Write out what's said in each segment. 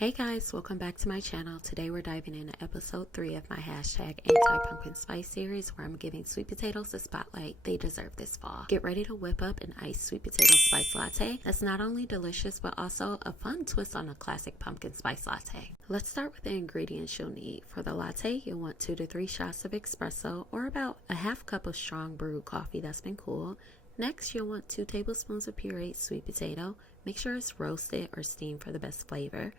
Hey guys, welcome back to my channel. Today we're diving into episode 3 of my hashtag anti-pumpkin spice series, where I'm giving sweet potatoes the spotlight they deserve this fall. Get ready to whip up an iced sweet potato spice latte that's not only delicious but also a fun twist on a classic pumpkin spice latte. Let's start with the ingredients you'll need. For the latte, you'll want 2 to 3 shots of espresso, or about a half cup of strong brewed coffee that's been cooled. Next, you'll want 2 tablespoons of pureed sweet potato. Make sure it's roasted or steamed for the best flavor.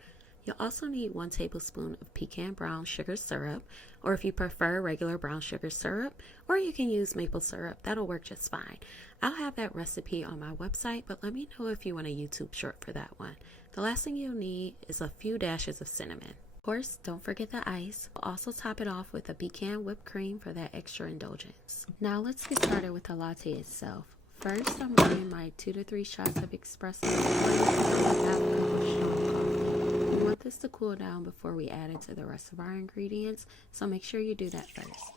You'll also need 1 tablespoon of pecan brown sugar syrup, or if you prefer regular brown sugar syrup, or you can use maple syrup. That'll work just fine. I'll have that recipe on my website, but let me know if you want a YouTube short for that one. The last thing you'll need is a few dashes of cinnamon. Of course, don't forget the ice. We'll also top it off with a pecan whipped cream for that extra indulgence. Now let's get started with the latte itself. First, I'm adding my 2 to 3 shots of espresso and half a cup of strong coffee. We want this to cool down before we add it to the rest of our ingredients, so make sure you do that first.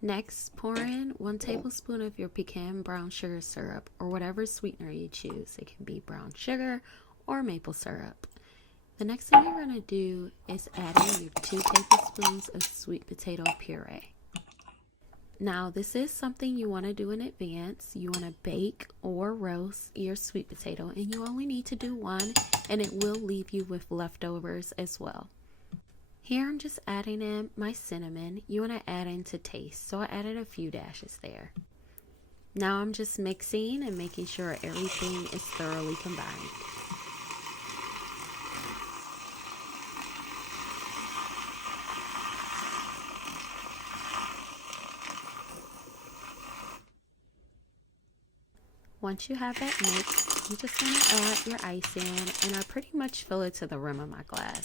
Next, pour in 1 tablespoon of your pecan brown sugar syrup, or whatever sweetener you choose. It can be brown sugar or maple syrup. The next thing you're going to do is add in your 2 tablespoons of sweet potato puree. Now, this is something you want to do in advance. You want to bake or roast your sweet potato, and you only need to do one, and it will leave you with leftovers as well. Here I'm just adding in my cinnamon. You want to add in to taste, so I added a few dashes there. Now I'm just mixing and making sure everything is thoroughly combined. Once you have that mix, you just want to add your ice in, and I pretty much fill it to the rim of my glass.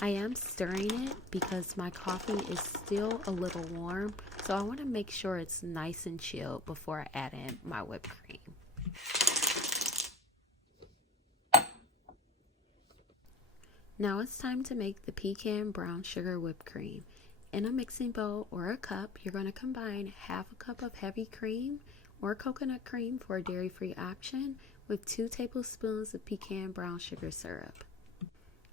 I am stirring it because my coffee is still a little warm, so I want to make sure it's nice and chilled before I add in my whipped cream. Now it's time to make the pecan brown sugar whipped cream. In a mixing bowl or a cup, you're going to combine half a cup of heavy cream or coconut cream for a dairy-free option with 2 tablespoons of pecan brown sugar syrup.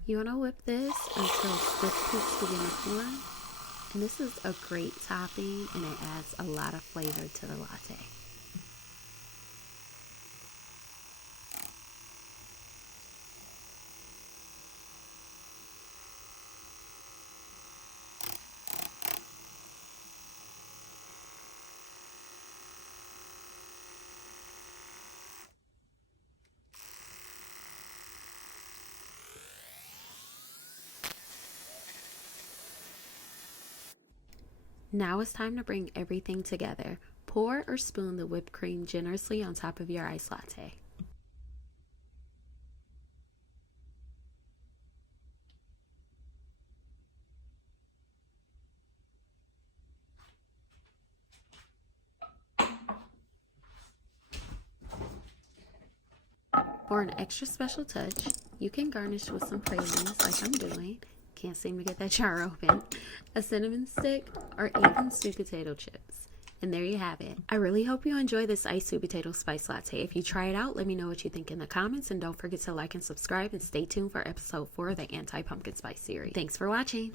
You want to whip this until stiff peaks begin to form, and this is a great topping and it adds a lot of flavor to the latte. Now it's time to bring everything together. Pour or spoon the whipped cream generously on top of your iced latte. For an extra special touch, you can garnish with some pralines like I'm doing. Can't seem to get that jar open. A cinnamon stick, or even sweet potato chips. And there you have it. I really hope you enjoy this iced sweet potato spice latte. If you try it out, let me know what you think in the comments, and don't forget to like and subscribe, and stay tuned for episode 4 of the anti-pumpkin spice series. Thanks for watching.